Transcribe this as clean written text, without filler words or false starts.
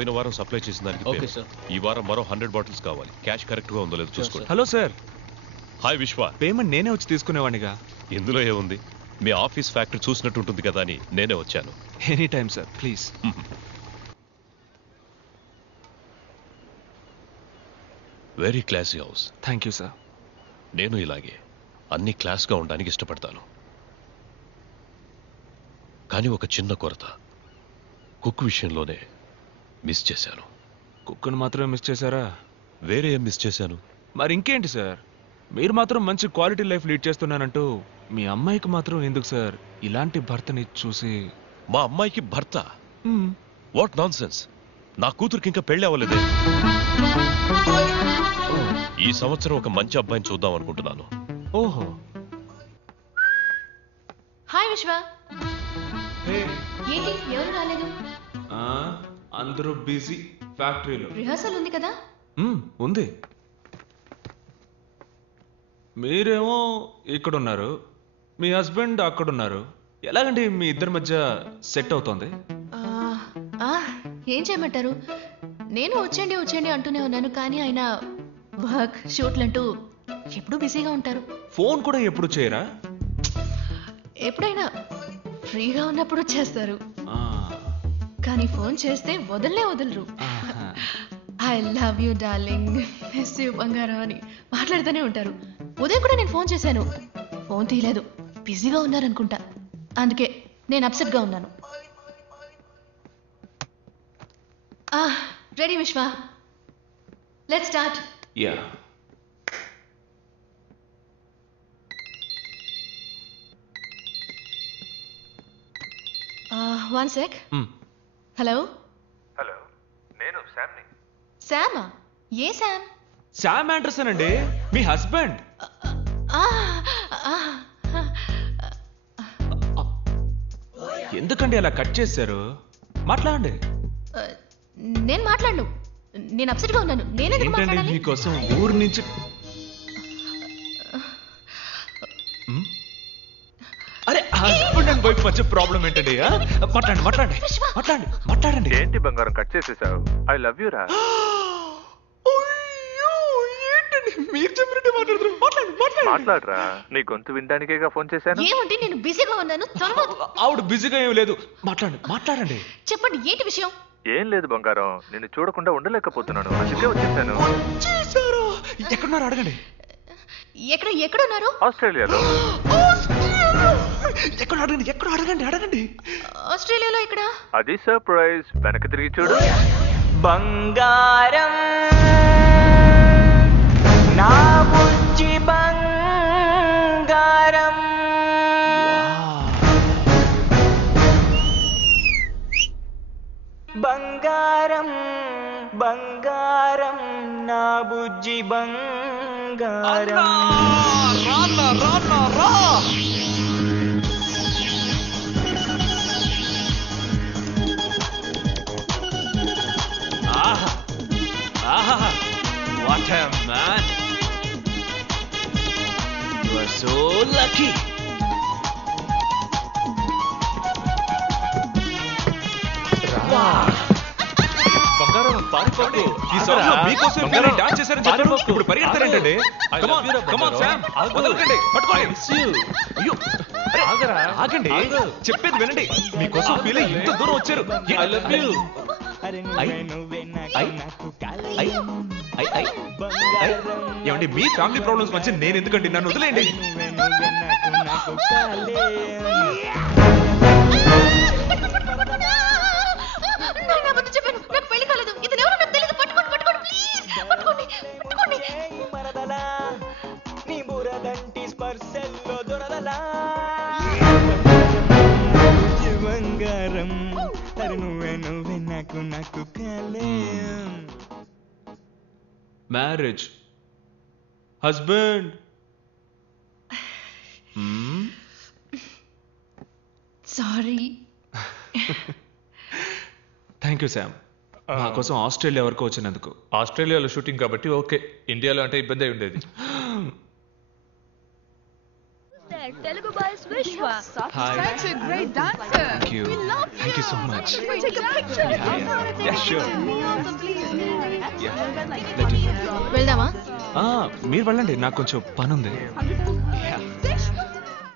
పోయిన వారం సప్లై చేసిన దానికి ఓకే సార్. ఈ వారం మరో 100 బాటిల్స్ కావాలి. క్యాష్ కరెక్ట్ గా ఉందో లేదో చూసుకోండి. Hello sir. హాయ్ విశ్వ. పేమెంట్ నేనే వచ్చి తీసుకునేవాడిగా. ఇందులో ఏముంది, మీ ఆఫీస్ ఫ్యాక్టరీ చూసినట్టు ఉంటుంది కదా అని నేనే వచ్చాను. Any time sir, please. Very classy house. Thank you sir. నేను ఇలాగే అన్ని క్లాస్గా ఉండడానికి ఇష్టపడతాను. కానీ ఒక చిన్న కొరత, కుక్ విషయంలోనే మిస్ చేశాను. కుక్కను మాత్రమే మిస్ చేశారా? వేరే ఏం మిస్ చేశాను? మరి ఇంకేంటి సార్, మీరు మాత్రం మంచి క్వాలిటీ లైఫ్ లీడ్ చేస్తున్నానంటూ మీ అమ్మాయికి మాత్రం ఎందుకు సార్ ఇలాంటి భర్తని చూసి? మా అమ్మాయికి భర్త? What non sense. నా కూతురికి ఇంకా పెళ్లి అవ్వలేదే. ఈ సంవత్సరం ఒక మంచి అబ్బాయిని చూద్దాం అనుకుంటున్నాను. ఓహో. హాయ్ విశ్వ. ఏంటి ఎవరు రాలేదు? అందరూ బిజీ ఫ్యాక్టరీలో. రిహార్సల్ ఉంది కదా? ఉంది. మీరేమో ఇక్కడున్నారు, మీ హస్బెండ్ అక్కడున్నారు. ఎలాగండి మీ ఇద్దరి మధ్య సెట్ అవుతోంది? ఏం చేయమంటారు, నేను వచ్చేయండి వచ్చేయండి అంటూనే ఉన్నాను, కానీ ఆయన వర్క్ షూట్లంటూ ఎప్పుడూ బిజీగా ఉంటారు. ఫోన్ కూడా ఎప్పుడు చేయరా? ఎప్పుడైనా ఫ్రీగా ఉన్నప్పుడు చేస్తారు, కానీ ఫోన్ చేస్తే వదలరు. I love you darling, miss you బంగారం అని మాట్లాడుతూనే ఉంటారు. ఉదయం కూడా నేను ఫోన్ చేశాను, ఫోన్ తీయలేదు, బిజీగా ఉన్నారనుకుంటా. అందుకే నేను అప్సెట్ గా ఉన్నాను. రెడీ విశ్వ, let's start. Yeah. One sec. Hello. Hello, నేను శామ్ని. శామా? ఏ శామ్? శామ్ ఆండర్సన్ అండి, మీ హస్బెండ్. ఎందుకండి అలా కట్ చేశారు? మాట్లాడండి. నేను మాట్లాడను, నేను అప్సెట్ గా ఉన్నాను. నేనెందుకు మాట్లాడాలి? మీకోసం ఊరు నుంచి. అరే, హస్బెండ్ అండ్ వైఫ్ మధ్య ప్రాబ్లం ఏంటండి? మాట్లాడండి. ఏంటి బంగారం కట్ చేసేసావు? ఐ లవ్ యూ రా. మీరు చెప్పినట్టు మాట్లాడరా, నీ గొంతు వినడానికేగా ఫోన్ చేశాను. ఏమంటే నేను బిజీగా ఉన్నాను. ఆవిడ బిజీగా ఏం లేదు, మాట్లాడండి. చెప్పండి, ఏంటి విషయం? ఏం లేదు బంగారం, నిన్ను చూడకుండా ఉండలేకపోతున్నాను, అందుకే వచ్చేసాను. ఎక్కడున్నారు అడగండి. ఎక్కడున్నారు? ఆస్ట్రేలియాలో. ఎక్కడ అడగండి. ఆస్ట్రేలియాలో ఇక్కడ? అది సర్ప్రైజ్, వెనక్కి తిరిగి చూడు. బంగారం నా బుజ్జి బంగారం. బంగారం నా బుజ్జి బంగారం. What a man! You are so lucky. బంగారం పారిపోకు. ఈ సమయంలో మీకోసం మీరు డాన్స్ చేశారని చెప్పారు, ఇప్పుడు పరిగెడతారేంటండి? Come on, Sam. వదలకండి, పట్టుకోండి. అయ్యో, ఆగండి, చెప్పేది వినండి. మీకోసం ఫీల్ ఇంత దూరం వచ్చారు. I love you. ఏమండి, మీ ఫ్యామిలీ ప్రాబ్లమ్స్ మధ్య నేను ఎందుకండి, నన్ను వదిలేయండి. బంగారం నువ్వే నాకు marriage, husband. Sorry. Thank you Sam, మా కోసం ఆస్ట్రేలియా వరకు వచ్చినందుకు. ఆస్ట్రేలియాలో షూటింగ్ కాబట్టి ఓకే, ఇండియాలో అంటే ఇబ్బంది అయి ఉండేది. Telugu boy Vishwa. Hi. Such a great dancer. Thank you. We love Thank you so much. Can we take a picture? Yeah, sure. వెళ్దామా? మీరు వెళ్ళండి, నాకు కొంచెం పని ఉంది. Yeah.